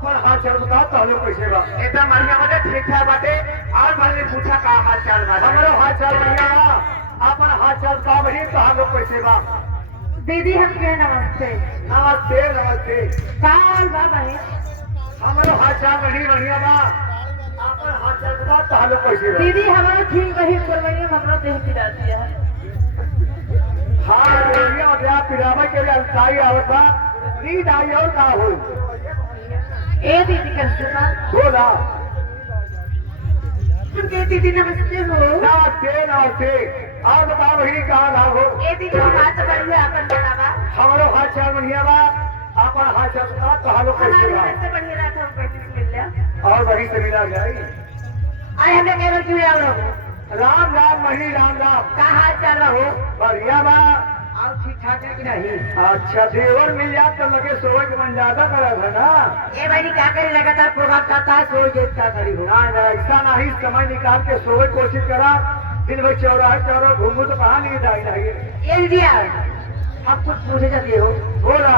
अपन हाल चाल बता तहलो कैसे बा? एकदम बढ़िया बाटे, ठीक ठाक बाटे। और मैंने पूछा का हाल चाल बा? हमरो हाल चाल बढ़िया बा। अपन हाल चाल का बड़ी तहलो कैसे बा? दीदी हमके नमस्ते। नमस्ते नमस्ते। का हाल बा भाई? हमरो हाल चाल बड़ी बढ़िया बा। अपन हाल चाल बता तहलो कैसे बा? दीदी हमारा ठीक वही करवाइए, हमरा देह पिला दिया है। हाँ बढ़िया बढ़िया पिरावा के लिए अलकाई आवता नींद आई और का हो ए दीदी कैसे बा? बोला हमके दीदी नमस्ते हो। नमस्ते नमस्ते। और बताओ भाई कहाँ ना हो? ए दीदी बात बढ़िया अपन बतावा। हमारो हाल चाल बढ़िया बा। अपन हाल चाल बता तहलो कैसे हमारी बा? सबसे बढ़िया रात हम कैसे मिल लिया। और वही से मिला जाए। आए हमें केवल क्यों आओ? राम राम मही राम राम। का हाल चाल हो? बढ़िया बा। और ठीक ठाक है कि नहीं? अच्छा देवर मिल जाए तो लगे सोए के मन ज्यादा करा था ना। ए भाई क्या करे, लगातार प्रोग्राम करता है, सो जे क्या करी हो। ना ना ऐसा नहीं, समय निकाल के सोए की कोशिश करा। दिन भर चौराहे चौराहे घूमू तो कहाँ नहीं जाए चाहिए। ए दीदी आप कुछ पूछे जाते हो? बोला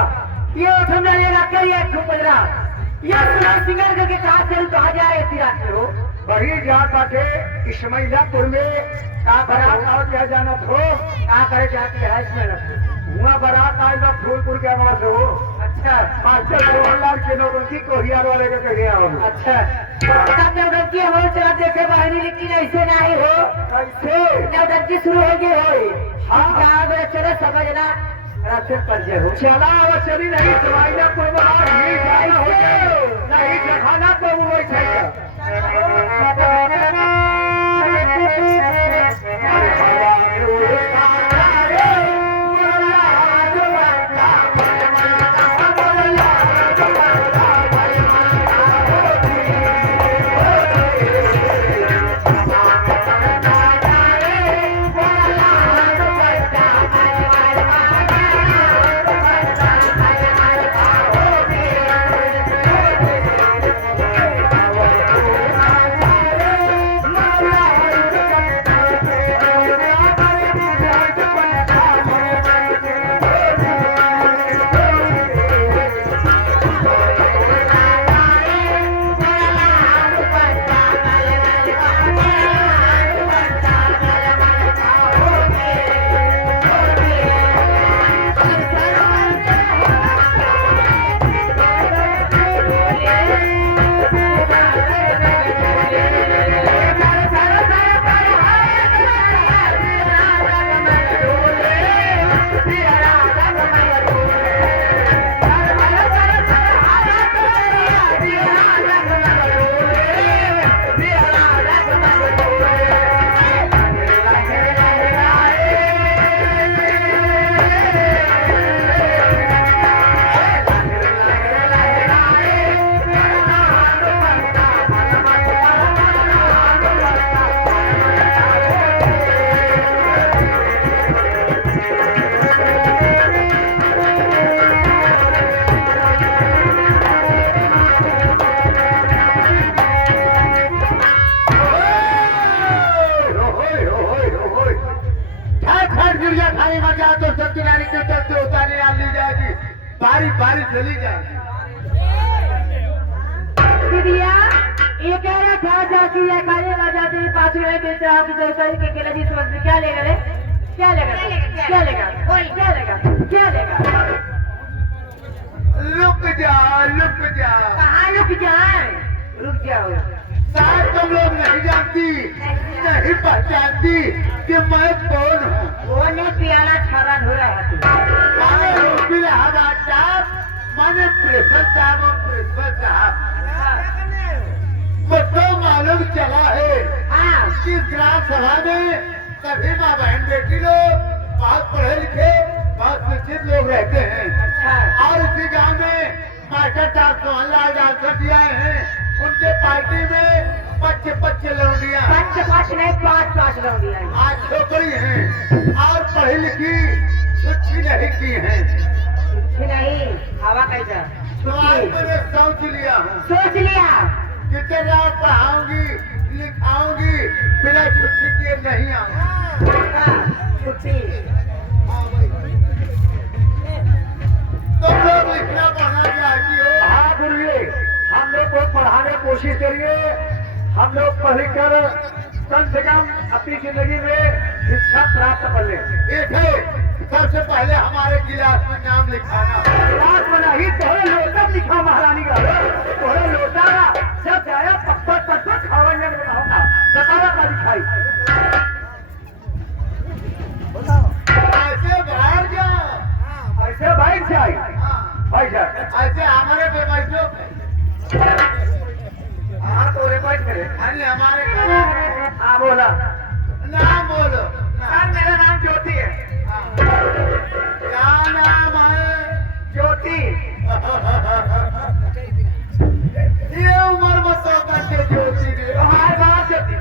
ये उठना ये रख ये ठुक रहा ये सुना सिंगर करके कहा से कहा जा रहे थी रात में हो। वही जात बाटे इस्माइलापुर में का बारात और क्या जानत हो? क्या करे जाती है इसमें रखो। वहाँ बारात आए ना फूलपुर के आवाज हो। अच्छा मास्टर मोहनलाल के नौरंगी को हियार वाले के कहे आओ। अच्छा नवदंती हो चला देखे बहनी, लेकिन ऐसे नहीं हो। कैसे? नवदंती शुरू हो गई हो। हाँ चलो समझना रास्ते पर जे हो। चला अब चली नहीं इस्माइलापुर में नहीं जाना हो नहीं जखाना तो वो वैसे बारी बारी चली जाएगी। दीदिया ये कह रहा था जाती है काले जाते हैं 5 मिनट देते हैं आपकी सरकारी के केला जी समझ में क्या लेगा रे? क्या लेगा? क्या लेगा? कोई क्या लेगा? क्या लेगा? रुक जा कहाँ रुक जाए? रुक जाओ। शायद तुम लोग नहीं जानती नहीं पहचानती कि मैं कौन हूँ। वो ने पियाला छाड़ा धोरा है तू। मैंने प्रिंसिपल साहब मुझको मालूम चला है कि ग्राम सभा में सभी माँ बहन बेटी लोग बहुत पढ़े लिखे बहुत शिक्षित लोग रहते हैं। और इसी गांव में मास्टर साहब सोहनलाल डांसर दिया है। उनके पार्टी में 5 लौंडियां 5 नहीं 5 लौंडियां आज छोकरी हैं और पढ़ी लिखी कुछ नहीं की हैं। नहीं हवा कैसा? तो आज मैंने सोच लिया हूँ सोच लिया कि तेरा पढ़ाऊंगी लिखाऊंगी बिना छुट्टी किए नहीं आऊंगी। छुट्टी तुम लोग लिखना पढ़ना चाहती हो? हाँ गुरुए कोशिश करिए हम लोग पढ़ लिख कर कम से कम अपनी जिंदगी में शिक्षा प्राप्त कर ले। देखो सबसे पहले हमारे गिलास में नाम लिखाना। गिलास बना ही तोहरे लोटा लिखा महारानी का तोहरे लोटा जब जाया पत्थर पत्थर खावंजन बनाऊंगा बतावा का दिखाई ऐसे बाहर जाओ, ऐसे बाइक से आई भाई साहब ऐसे हमारे पे बैठो। हाँ तो बैठ करे अरे हमारे हाँ बोला नाम बोलो। सर मेरा नाम ज्योति है। क्या नाम है? ज्योति ये उम्र में सौदा के ज्योति रे। हमारे बात ज्योति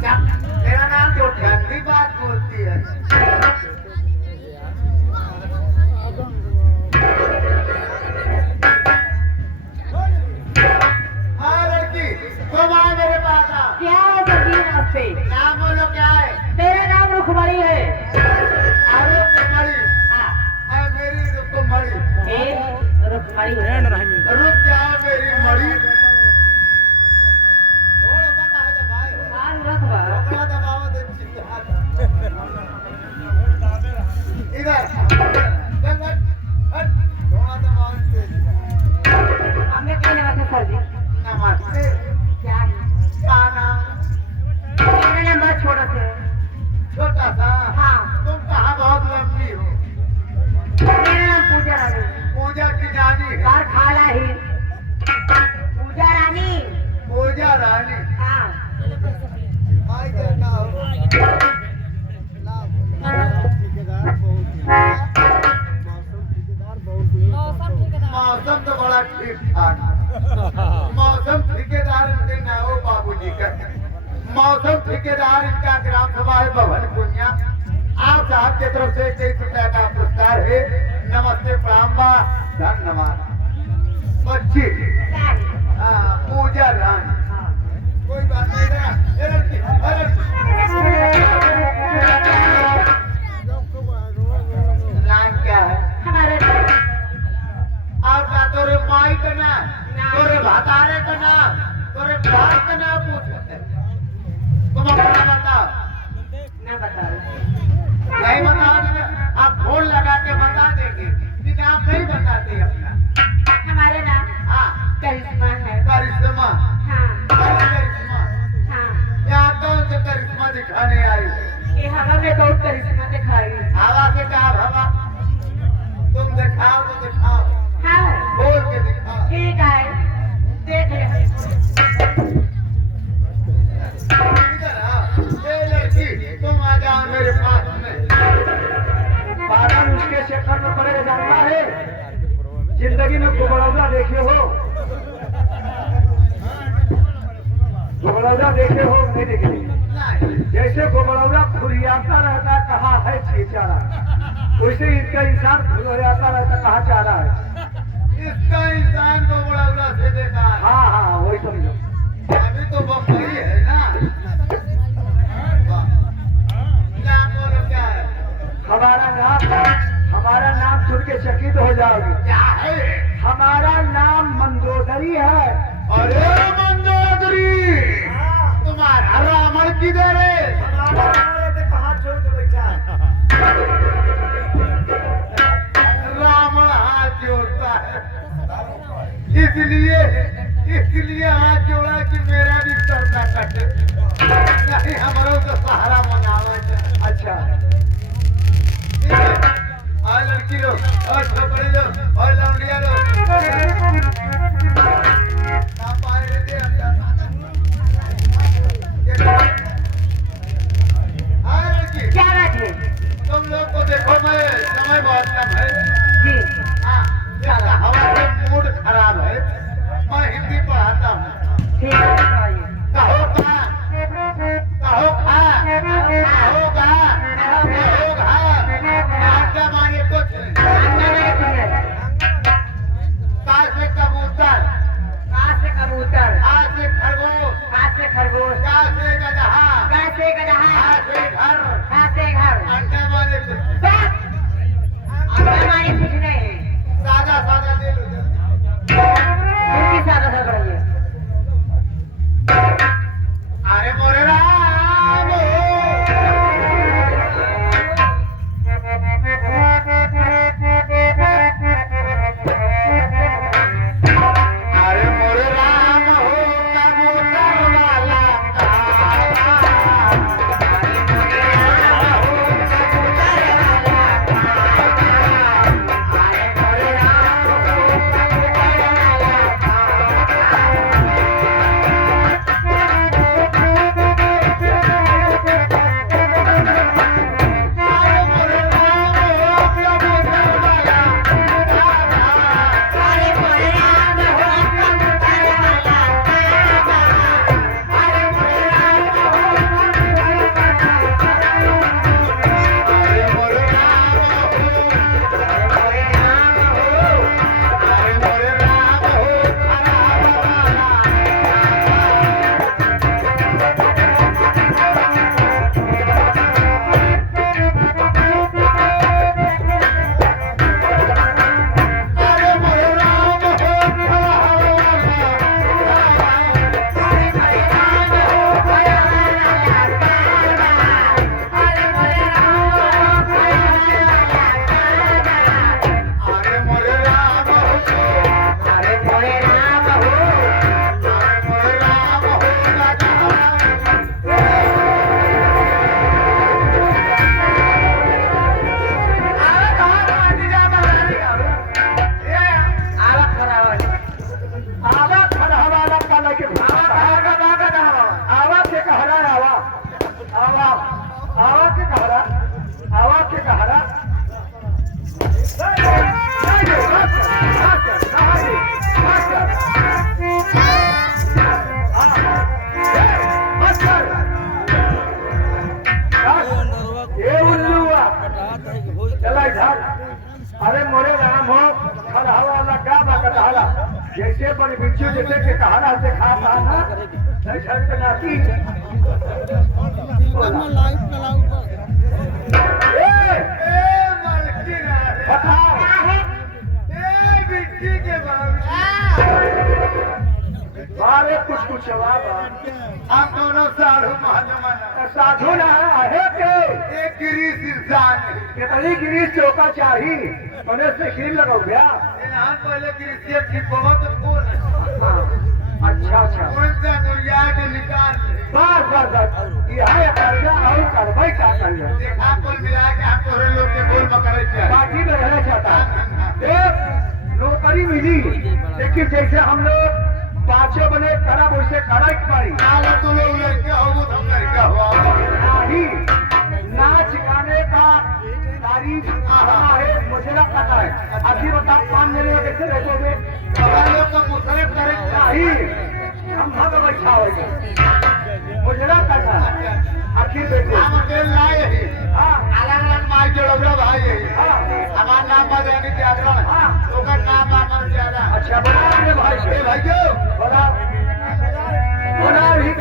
क्या मेरा नाम ज्योति है। गंदी बात बोलती है। हाँ लड़की तुम आओ मेरे पास आओ। क्या है सब्जी आपसे? नाम बोलो क्या है? मेरा नाम रुखमणी है। अरे रुक्मणी। हाँ मेरी रुक्मणी। ए, रुखमणी है। रुक जाओ मेरी मणि। थोड़ा बता है दबाए हो। हाँ, रखवा। थोड़ा दबाओ दे चिल्ला। इधर चल हट हट। थोड़ा दबाओ तेज। हमने क्या नमस्ते सर जी? नमस्ते। क्या है? खाना मेरा नाम बहुत छोटा सा है। छोटा सा। हाँ। तुम कहाँ बहुत लंबी हो? मेरा नाम पूजा रानी है। पूजा की जानी है। और खाला ही पूजा रानी। पूजा रानी। हाँ। भाई क्या हो? मौसम तो बड़ा ठीक ठाक। मौसम ठेकेदार इनके ना हो बाबूजी का। मौसम ठेकेदार इनका ग्राम सभा है भवन पुनिया। आप साहब की तरफ से 23 रुपया का पुरस्कार है। नमस्ते प्राम्बा धन्यवाद। बच्ची क्या है? पूजा रानी। कोई बात नहीं ना। ए लड़की, ए लड़की। नाम क्या है? हमारे और का तोरे माई का नाम, तोरे भातारे का नाम, तोरे बाप का नाम पूछते। तुम अपना बताओ। ना बता रहे। नहीं बताओगे आप फोन लगा के बता देंगे कि नाम नहीं बताते अपना। हमारे नाम हाँ करिश्मा है। करिश्मा। हाँ। अरे करिश्मा हाँ। यहाँ कौन से करिश्मा दिखाने आई है? ये हवा में बहुत करिश्मा दिखाई। हवा से कहा हवा? तुम दिखाओ तो दिखाओ, हाँ। बोल के दिखाओ। ठीक है, देख ले। इधर आओ। ए लड़की तुम आ जाओ मेरे पास में। बारह उसके चक्कर में पड़ेगा जानना है। जिंदगी में गोबड़ौदा देखे हो? गोबड़ौदा देखे हो नहीं देखे? नहीं। जैसे गोबड़ौदा खुरियाता रहता कहाँ है छेचारा, वैसे इसका इंसान खुरियाता रहता कहाँ जा रहा है। इसका इंसान को बड़ा उड़ा से देखा है। हाँ हाँ वही समझो। अभी तो बम्बई है ना। नाम बोलो क्या है? हमारा नाम सुन के चकित हो जाओगे। क्या है? हमारा नाम मंदोदरी है। अरे मंदोदरी, तुम्हारा रावण किधर है? कहाँ छोड़ के बैठा है? रावण हाथ जोड़ता है। इसलिए हाथ जोड़ा कि मेरा भी सर न कटे। नहीं हमारा तो सहारा मनावा जाए। अच्छा ठीक है? और लड़की लोग और छोकरे लोग और लौंडिया लोग आप आए रहते हैं। हाँ लड़की क्या बात है? तुम लोग को देखो मैं समय बहुत कम है। जी। हाँ इसका हवा से मूड खराब है। मैं हिंदी पढ़ाता हूँ। ठीक है, बताइए। कहो का कहो खा कहो गा कहो घा। आपका माने कुछ नहीं। कहाला जैसे बड़ी बिच्छू जैसे के कहाला से खा ना नहीं छड़ के नाती बताओ बारे कुछ जवाब हम दोनों साधु महाजमाना साधु ना है के एक गिरीश इंसान है। कितनी गिरीश चौका चाहिए उन्हें से खीर लगाओ भैया इन्हां पहले गिरीश की बहुत कौन है अच्छा अच्छा कौन सा दुनिया के निकाल बस बस बस यह कर्जा और कार्रवाई क्या करना देखा कुल मिला के हम तोरे लोग के बोल मकरे चाहिए पार्टी में रहना चाहता है एक नौकरी मिली लेकिन जैसे हम लोग पांचों बने खड़ा वैसे खड़ा ही पाई आला तू लोग लड़के हो वो हम लड़का हुआ नहीं नाच गाने का तारीफ है मुझे ना पता है अभी बताओ 5 महीने में कैसे रहोगे सब लोग का मुसरफ करे नहीं हम भाग बैठा होगा मुझे ना करना आखिर देखो हम अकेले लाए हैं हाँ अलग अलग माई जोड़बड़ा भाई है हाँ हमारा नाम बदलने की आग्रह है हाँ ओकर नाम बार ज्यादा अच्छा बना रे भाई ए भाइयों बना बना ही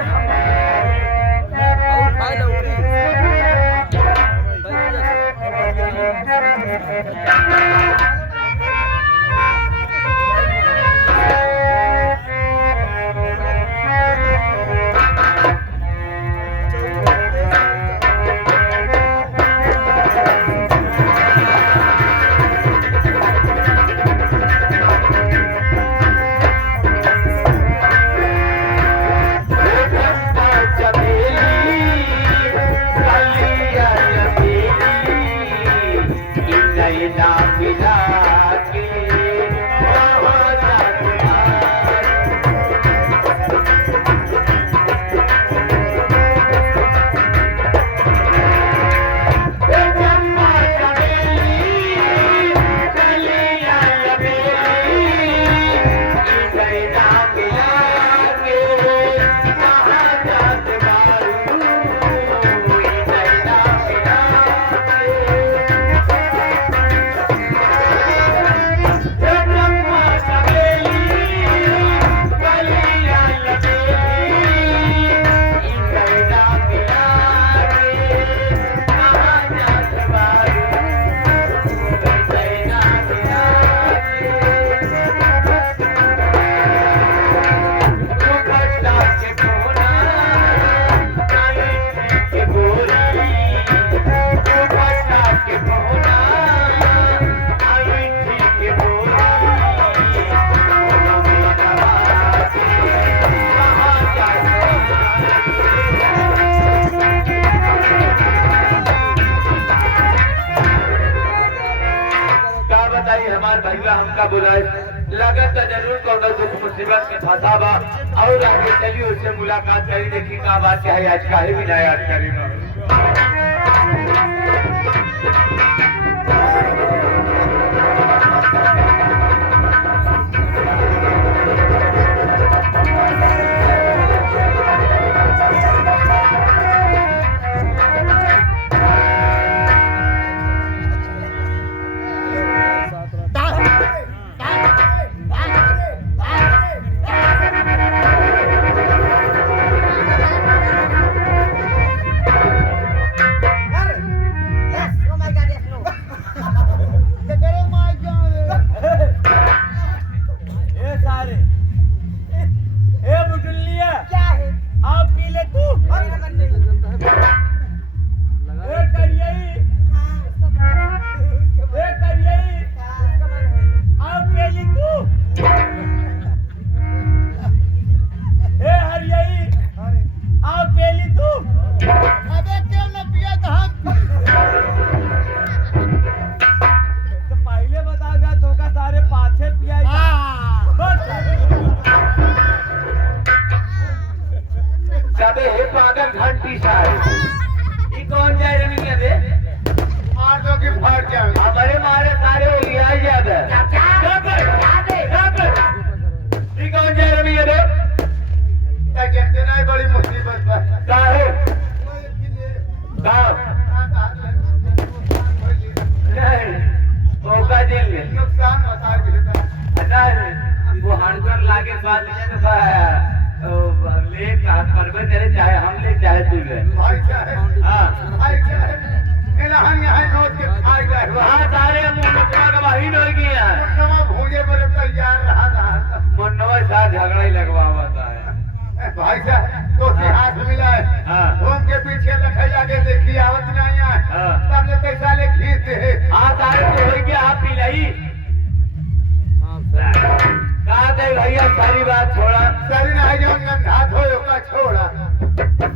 हमका बुलाए लगत जरूर कोनो दुख मुसीबत में फंसा बा और आगे चली उससे मुलाकात करी देखी का बात है आज काहे भी ना याद करी नुकसान बता खा के स्वाद ले परवे तेरे चाहे हम ले चाहे तू ले भाई साहब हाँ भाई साहब इलाहान यहाँ नोट के खाई गए वहाँ सारे मुन्नवा का बहिन हो गई है मुन्नवा भूजे पर तैयार रहा था मुन्नवा साथ झगड़ा ही लगवा हुआ था भाई साहब तो हाथ मिला है हाँ घूम के पीछे लखा जाके देखी आवत नहीं है हाँ तब ले पैसा ले खींचते है हाँ सारे तो हो गया आप पी लाई कहा थे भैया सारी बात छोड़ा सारी नहीं जो गंधा धोयो का छोड़ा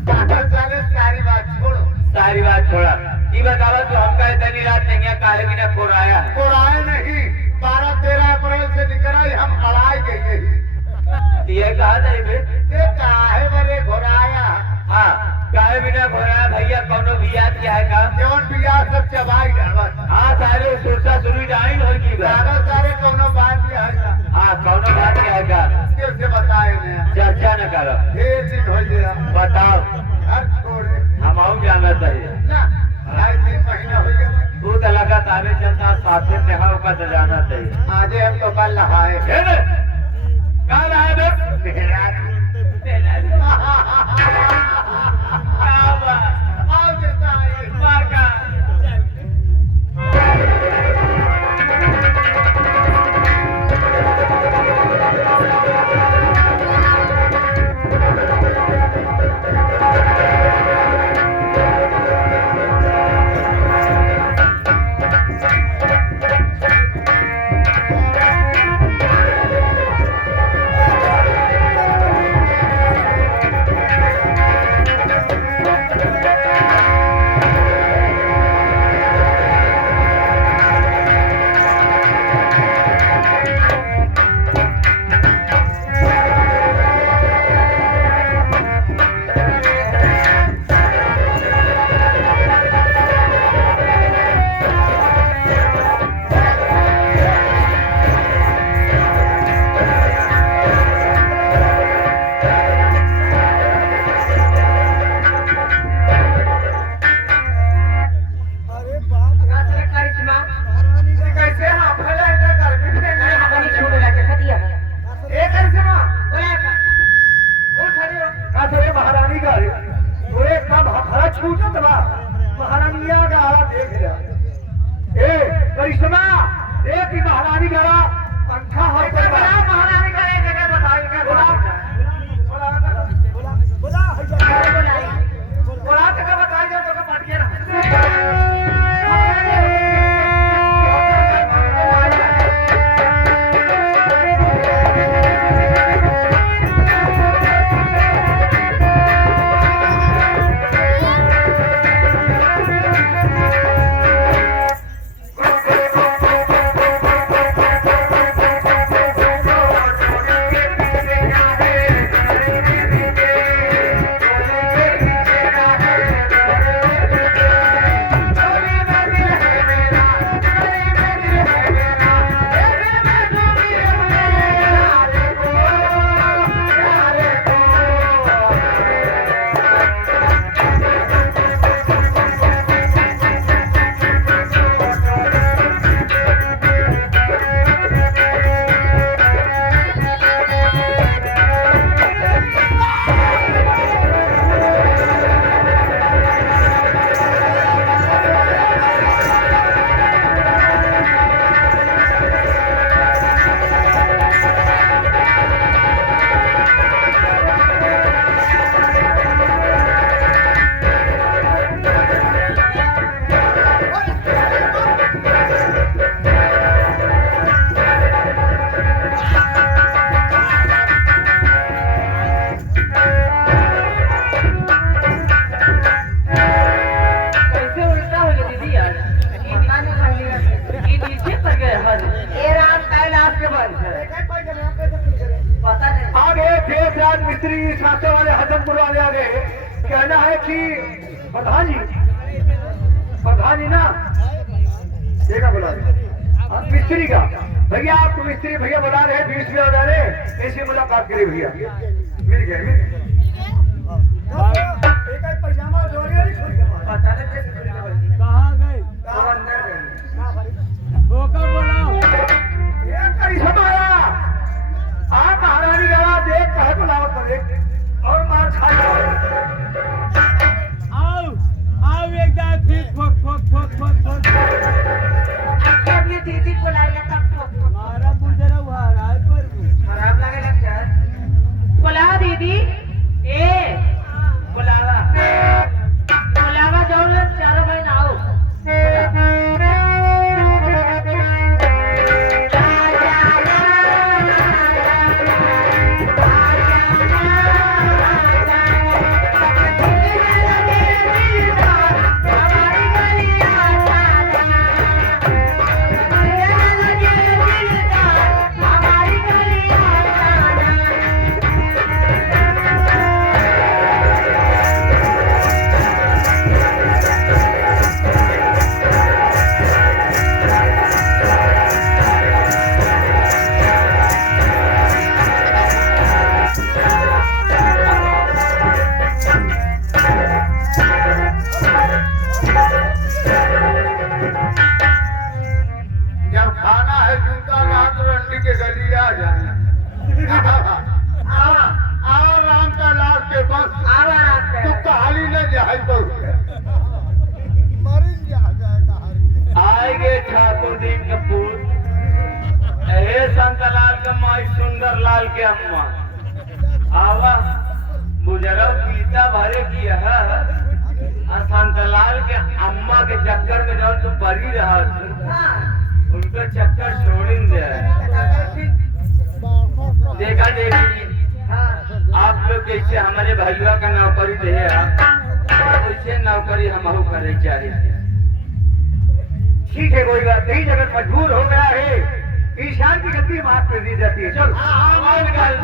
काका साले सारी बात छोड़ो सारी बात छोड़ा ये बतावा तो हम कहे इतनी रात नहीं है काहे बिना कोराया कोराए नहीं 12-13 अप्रैल से निकला हम अड़ाई गई ये कहा था बे ये काहे बरे घोराया हाँ काहे बिना कोराया भैया कौनो बिया किया है का जवन बिया सब चबाई डालत हाँ सारे सुरसा सुनी जाई हो की सारा सारे कोनो बात किया है हाँ कौनो बात किया है का कैसे बताए ने चर्चा न करो ढेर दिन हो गया बताओ हर छोड़े हम आऊँ जाना चाहिए ना 2.5 महीना हो गया तू तो लगा ताबे चलता साथे में हाँ का तो जाना चाहिए आजे हम तो कल नहाए है ना कहाँ रहा है आओ देता है प्रधान जी ना ये का बुला रहे मिस्त्री का भैया आपको मिस्त्री भैया बुला रहे 20 रुपया बता रहे ऐसी मुलाकात करिए भैया मिल गए पैजामा कहाँ गए आप महाराज जाना आराम का लाश के बस आराम तू से कहाली न जाए तो आएंगे ठाकुर दिन कपूर हे संतलाल के माई सुंदर लाल के अम्मा आवा बुजरग पीता भरे किया है संतलाल के अम्मा के चक्कर में जाओ तो परी रहा उनका चक्कर छोड़ेंगे देखा देखी आप लोग कैसे हमारे भैया का नौकरी दे वैसे नौकरी हम करे चाहिए ठीक है कोई बात नहीं जगत मजबूर हो गया है ईशान की गलती माफ कर दी जाती है चल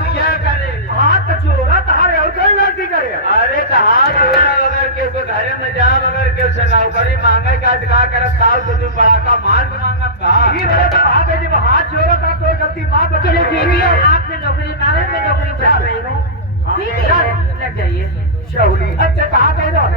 क्या करे हाथ चोरा तहारे और कोई गलती करे अरे तो हाथ जोड़ा अगर के को घर में जा अगर के से नौकरी मांगे का का करत साल तो तू बड़ा का माल मांगा का ये मेरे तो बात है जब हाथ चोरा था तो गलती माफ कर चलो ठीक है आपने नौकरी मांगे मैं नौकरी चाह रही हूँ ठीक है लग जाइए शौली अच्छा कहा कह दो